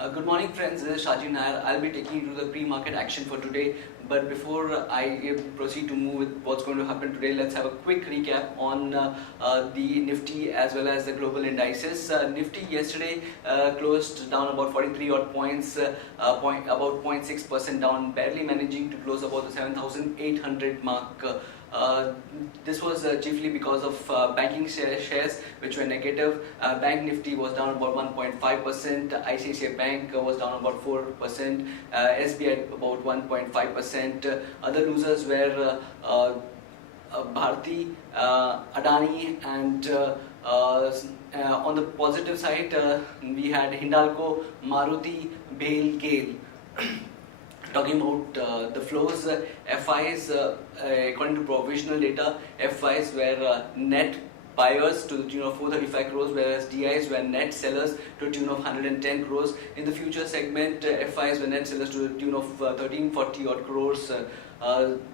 Good morning, friends. This is Shaji Nair. I'll be taking you to the pre-market action for today. But before I proceed to move with what's going to happen today, let's have a quick recap on the Nifty as well as the global indices. Nifty yesterday closed down about 43 odd points, about 0.6% down, barely managing to close about the 7,800 mark. This was chiefly because of banking shares which were negative. Bank Nifty was down about 1.5%, ICICI Bank was down about 4%, SBI about 1.5%. Other losers were Bharti, Adani, and on the positive side we had Hindalco, Maruti, BHEL, GAIL. Talking about the flows, FIs, according to provisional data, FIs were net buyers to the tune of 435 crores, whereas DIs were net sellers to the tune of 110 crores. In the future segment, FIs were net sellers to the tune of 1340 odd crores.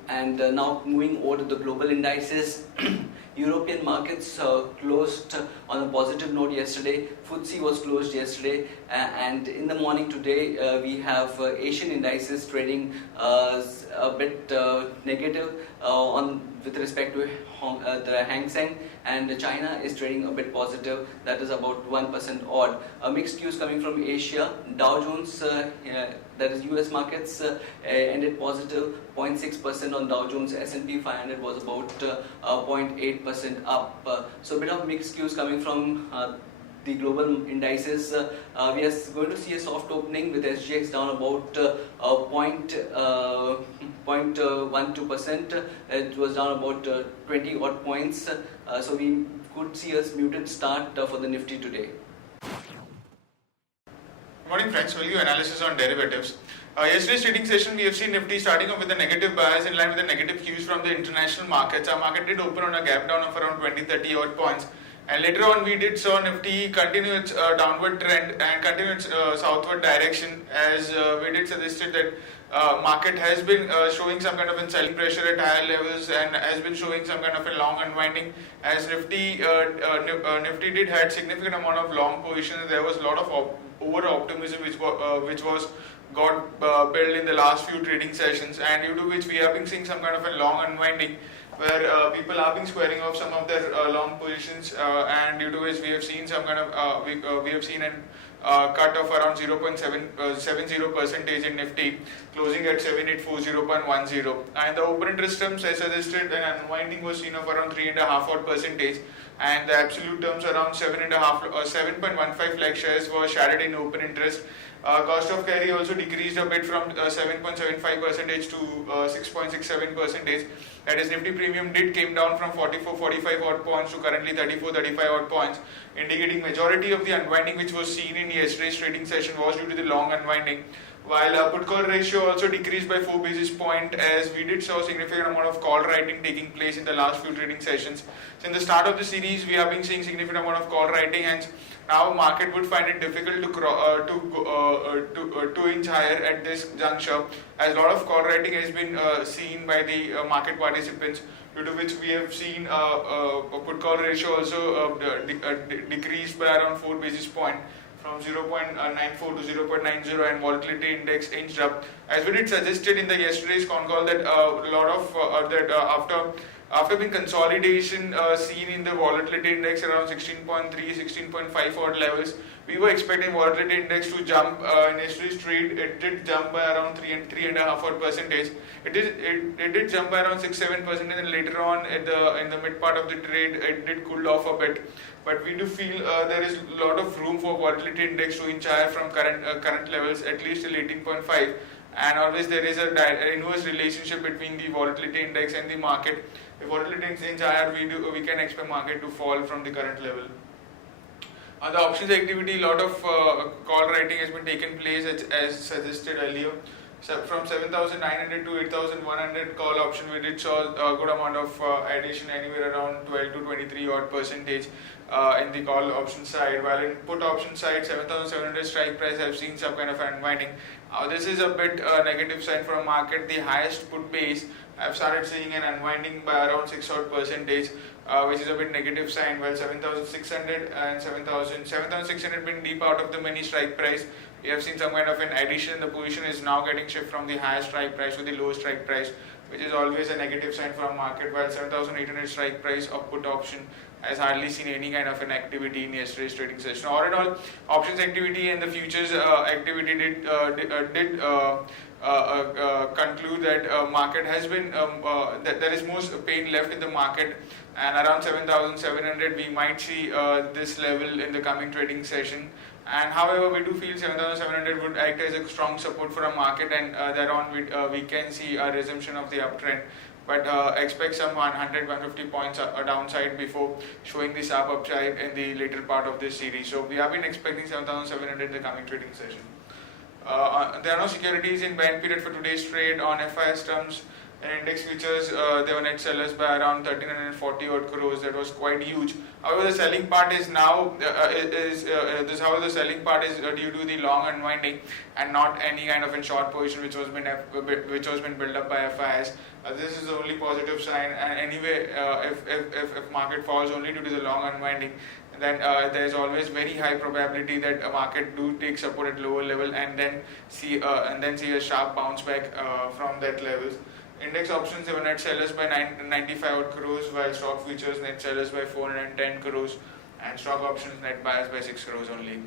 And now moving over to the global indices. European markets closed on a positive note yesterday. FTSE was closed yesterday, and in the morning today we have Asian indices trading a bit negative with respect to the Hang Seng, and China is trading a bit positive, that is about 1% odd. Mixed cues coming from Asia. Dow Jones, that is US markets, ended positive, 0.6% on Dow Jones. S&P 500 was about 0.8% up. So a bit of mixed cues coming from the global indices. We are going to see a soft opening with SGX down about 0.12%. It was down about 20 odd points. So we could see a muted start for the Nifty today. Good morning, friends. Value analysis on derivatives. Yesterday's trading session, we have seen Nifty starting off with a negative bias in line with the negative cues from the international markets. Our market did open on a gap down of around 20-30 odd points. And later on, we did saw Nifty continue its downward trend and continue its southward direction, as we did suggested that market has been showing some kind of selling pressure at higher levels and has been showing some kind of a long unwinding. As Nifty did had significant amount of long positions, there was a lot of over optimism which was got built in the last few trading sessions, and due to which we have been seeing some kind of a long unwinding where people have been squaring off some of their long positions, and due to which we have seen some kind of we have seen a cut of around 0.70% in Nifty, closing at 7840.10. And the open interest terms, I suggested an unwinding was seen of around 3.5%, and the absolute terms around 7.15 lakh shares were shared in open interest. Cost of carry also decreased a bit from 7.75% to 6.67%. That is, Nifty premium came down from 44-45 odd points to currently 34-35 odd points, indicating majority of the unwinding which was seen in yesterday's trading session was due to the long unwinding. While put call ratio also decreased by 4 basis points, as we did saw significant amount of call writing taking place in the last few trading sessions. So in the start of the series, we have been seeing significant amount of call writing, and now market would find it difficult to inch higher at this juncture, as a lot of call writing has been seen by the market participants, due to which we have seen put call ratio also decreased by around 4 basis points, from 0.94 to 0.90, and volatility index inched up. As we did suggested in the yesterday's con call that a lot of after being consolidation seen in the volatility index around 16.3, 16.5 odd levels, we were expecting volatility index to jump. In yesterday's trade, it did jump by around 3.5 odd percentage. It did jump by around 6-7%, and then later on in the mid part of the trade, it did cool off a bit. But we do feel there is a lot of room for volatility index to inch higher from current levels, at least till 18.5. And always there is an inverse relationship between the volatility index and the market. If volatility index inch higher, we can expect market to fall from the current level. On the options activity, a lot of call writing has been taken place as suggested earlier. So from 7,900 to 8,100 call option, we did saw a good amount of addition, anywhere around 12 to 23 odd percentage in the call option side, while in put option side 7,700 strike price have seen some kind of unwinding. This is a bit negative sign for a market. The highest put base I've started seeing an unwinding by around 6 odd percentage, which is a bit negative sign. While 7,600 and 7,600 been deep out of the mini strike price. We have seen some kind of an addition. The position is now getting shift from the higher strike price to the low strike price, which is always a negative sign for a market. While 7,800 strike price of put option has hardly seen any kind of an activity in yesterday's trading session. All in all, options activity and the futures activity did conclude that market has been that there is more pain left in the market, and around 7,700 we might see this level in the coming trading session. And however, we do feel 7,700 would act as a strong support for a market, and thereon we can see a resumption of the uptrend. But expect some 100-150 points a downside before showing the sharp upside in the later part of this series. So we have been expecting 7,700 in the coming trading session. There are no securities in buying period for today's trade on FIS terms. In index futures, they were net sellers by around 1,340 odd crores. That was quite huge. However, the selling part is now the selling part is due to the long unwinding and not any kind of a short position which was been built up by FIS. This is the only positive sign. And anyway, if market falls only due to the long unwinding, then there is always very high probability that a market do take support at lower level and then see a sharp bounce back from that levels. Index options, they were net sellers by 95 crores, while stock futures net sellers by 410 crores, and stock options net buyers by 6 crores only.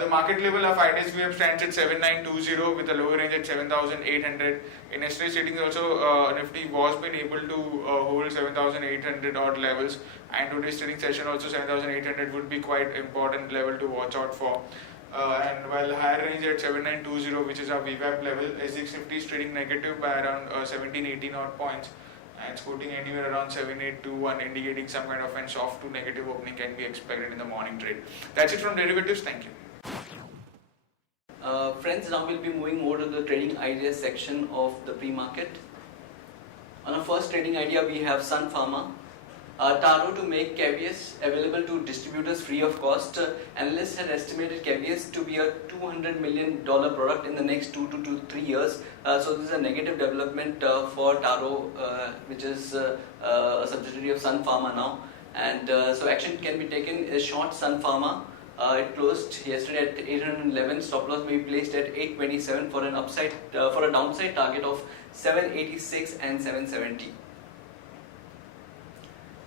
The market level of IDS we have stands at 7920 with a lower range at 7,800. In yesterday's trading also, Nifty was been able to hold 7,800 odd levels, and today's trading session also 7,800 would be quite important level to watch out for. And while higher range at 7920, which is our VWAP level, SGX Nifty is trading negative by around 17-18 odd points, and it's quoting anywhere around 7821, indicating some kind of a soft to negative opening can be expected in the morning trade. That's it from derivatives. Thank you. Friends, now we'll be moving over to the trading ideas section of the pre-market. On our first trading idea, we have Sun Pharma. Taro to make Cavius available to distributors free of cost. Analysts had estimated Cavius to be a $200 million product in the next 2 to 3 years. So this is a negative development for Taro, which is a subsidiary of Sun Pharma now. And so action can be taken is short Sun Pharma. It closed yesterday at 811. Stop loss may be placed at 827 for a downside target of 786 and 770.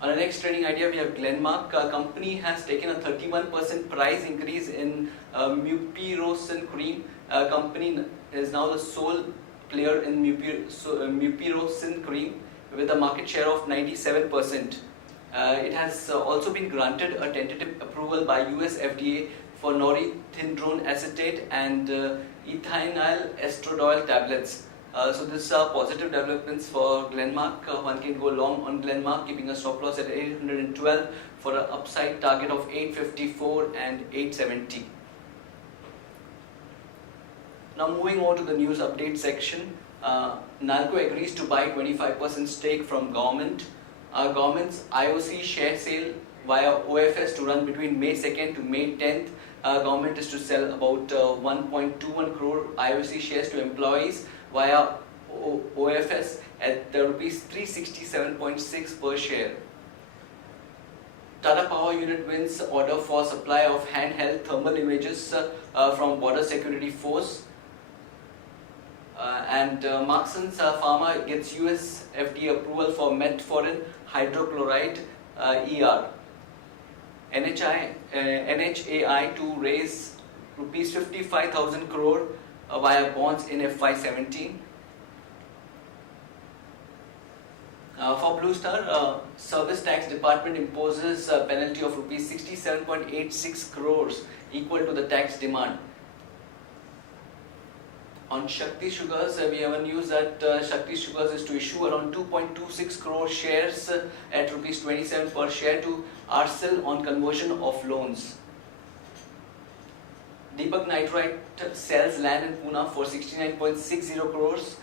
On the next trading idea, we have Glenmark. A company has taken a 31% price increase in mupirocin cream. Company is now the sole player in mupirocin cream with a market share of 97%. It has also been granted a tentative approval by US FDA for norethindrone acetate and ethanyl estradiol tablets. So these are positive developments for Glenmark. One can go long on Glenmark, keeping a stop loss at 812 for an upside target of 854 and 870. Now moving on to the news update section. NALCO agrees to buy 25% stake from government. Government's IOC share sale via OFS to run between May 2nd to May 10th. Government is to sell about 1.21 crore IOC shares to employees via OFS at rupees 367.6 per share. Tata Power Unit wins order for supply of handheld thermal images from Border Security Force. And Marksans Pharma gets US FDA approval for metformin hydrochloride ER. NHAI to raise rupees 55,000 crore via bonds in FY17. For Blue Star, Service Tax Department imposes a penalty of rupees 67.86 crores, equal to the tax demand. On Shakti Sugars, we have a news that Shakti Sugars is to issue around 2.26 crore shares at rupees 27 per share to Arcel on conversion of loans. Deepak Nitrite sells land in Pune for 69.60 crores.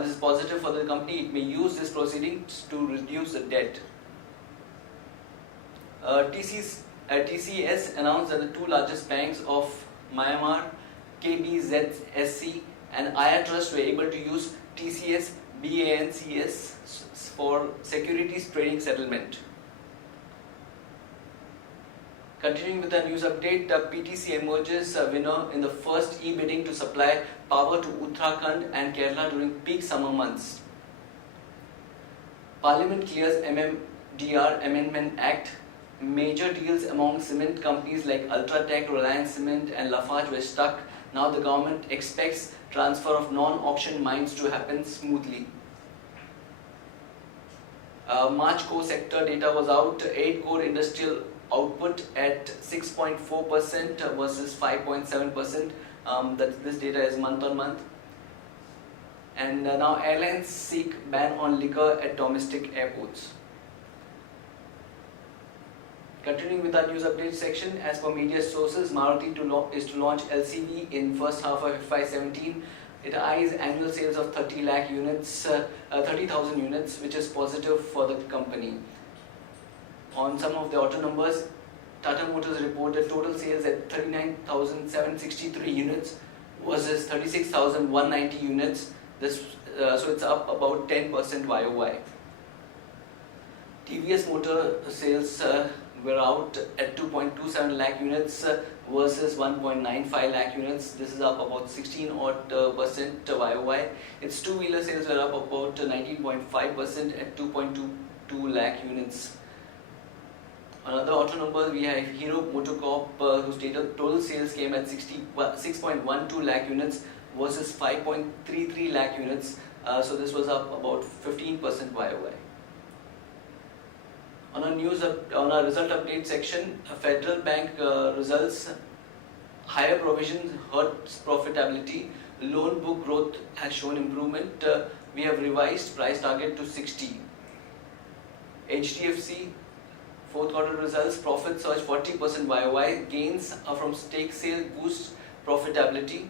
This is positive for the company. It may use this proceedings to reduce the debt. TCS announced that the two largest banks of Myanmar, KBZSC and Aya Trust, were able to use TCS BANCS for securities trading settlement. Continuing with the news update, PTC emerges a winner in the first e-bidding to supply power to Uttarakhand and Kerala during peak summer months. Parliament clears MMDR Amendment Act. Major deals among cement companies like Ultratech, Reliance Cement and Lafarge were stuck. Now the government expects transfer of non-auction mines to happen smoothly. March core sector data was out. 8 core industrial output at 6.4% versus 5.7%. This data is month on month. And now airlines seek ban on liquor at domestic airports. Continuing with our news update section, as per media sources, Maruti is to launch LCV in first half of FY17. It eyes annual sales of 30,000 units, which is positive for the company. On some of the auto numbers, Tata Motors reported total sales at 39,763 units versus 36,190 units. So it's up about 10% YOY. TVS Motor sales were out at 2.27 lakh units versus 1.95 lakh units. This is up about 16% YOY. Its two-wheeler sales were up about 19.5% at 2.22 lakh units. Another auto number, we have Hero MotoCorp, whose total sales came at 6.12 lakh units versus 5.33 lakh units. So this was up about 15% YOY. On our result update section, Federal Bank results, higher provisions hurts profitability. Loan book growth has shown improvement. We have revised price target to 60. HDFC fourth quarter results, profit surge 40% YOY. Gains from stake sale boost profitability.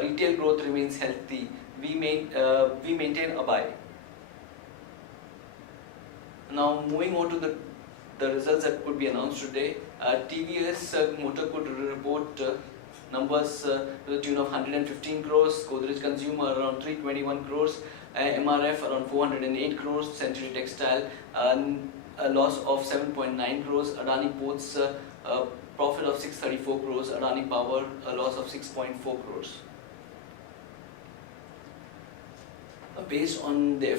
Retail growth remains healthy. We maintain a buy. Now moving on to the results that could be announced today. TVS Motor could report numbers to the tune of 115 crores, Godrej Consumer around 321 crores, MRF around 408 crores, Century Textile a loss of 7.9 crores, Adani Ports profit of 634 crores, Adani Power a loss of 6.4 crores. Based on the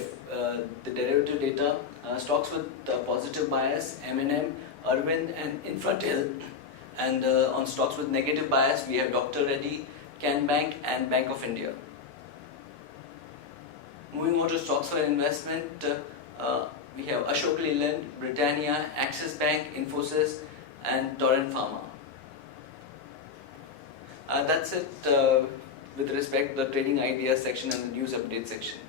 derivative data, stocks with positive bias, M&M, Arvind and Infratel, and on stocks with negative bias we have Dr. Reddy, Can Bank and Bank of India. Moving on to stocks for investment, we have Ashok Leyland, Britannia, Axis Bank, Infosys and Torrent Pharma. That's it with respect to the trading ideas section and the news update section.